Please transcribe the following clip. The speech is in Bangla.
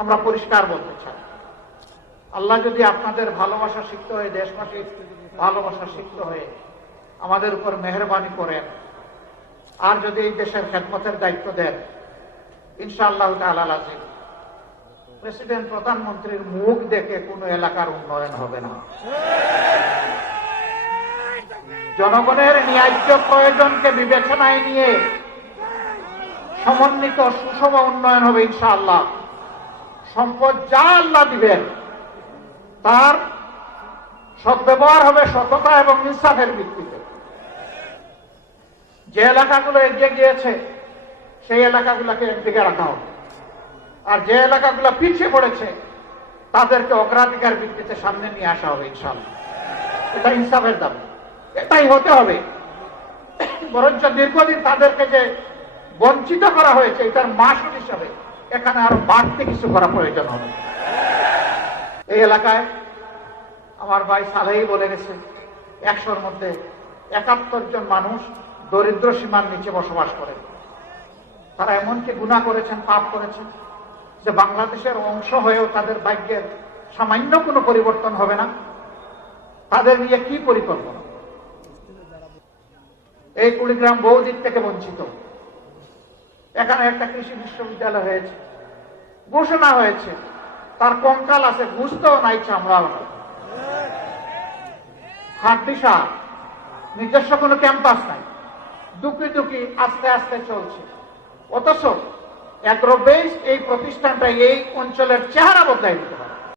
আমরা পরিষ্কার বলতে চাই, আল্লাহ যদি আপনাদের ভালোবাসা সিক্ত হয়ে, দেশবাসীর ভালোবাসা সিক্ত হয়ে আমাদের উপর মেহরবানি করেন, আর যদি এই দেশের খেদমতের দায়িত্ব দেন, ইনশাআল্লাহ তাআলা আজিম প্রেসিডেন্ট প্রধানমন্ত্রীর মুখ দেখে কোনো এলাকার উন্নয়ন হবে না। জনগণের ন্যায্য প্রয়োজনকে বিবেচনায় নিয়ে সমন্বিত সুষম উন্নয়ন হবে ইনশাআল্লাহ। সম্পদ যা আল্লাহ দিবেন তার সদ্ব্যবহার হবে সততা এবং ইনসাফের ভিত্তিতে। যে এলাকাগুলো এগিয়ে গিয়েছে সেই এলাকাগুলোকে একদিকে রাখা হবে, আর যে এলাকাগুলো পিছিয়ে পড়েছে তাদেরকে অগ্রাধিকার ভিত্তিতে সামনে নিয়ে আসা হবে ইনশাআল্লাহ। এটা ইনসাফের দাবি, এটাই হতে হবে। বরঞ্চ দীর্ঘদিন তাদেরকে যে বঞ্চিত করা হয়েছে এটার মাসুল হিসাবে এখানে আরো বাড়তি কিছু করা প্রয়োজন হবে। এই এলাকায় আমার ভাই সালেহি বলে গেছে 100-র মধ্যে 71 জন মানুষ দরিদ্র সীমার নিচে বসবাস করেন। তারা এমনকি গুনাহ করেছেন, পাপ করেছেন যে বাংলাদেশের অংশ হয়েও তাদের ভাগ্যের সামান্য কোনো পরিবর্তন হবে না। তাদের নিয়ে কি পরিকল্পনা? এই কুড়িগ্রাম বহুদিক থেকে বঞ্চিত। এখানে একটা কৃষি বিশ্ববিদ্যালয় হয়েছে, ঘোষণা হয়েছে, তার কঙ্কাল আছে, বুঝতেও নাই, চামড়াও নাই। হাটদিশা নিজস্ব কোনো ক্যাম্পাস নাই, দুকি দুকি আস্তে আস্তে চলছে। অথচ এগ্রোবেস এই প্রতিষ্ঠানটা এই অঞ্চলের চেহারা বদলাই দিতে পারে।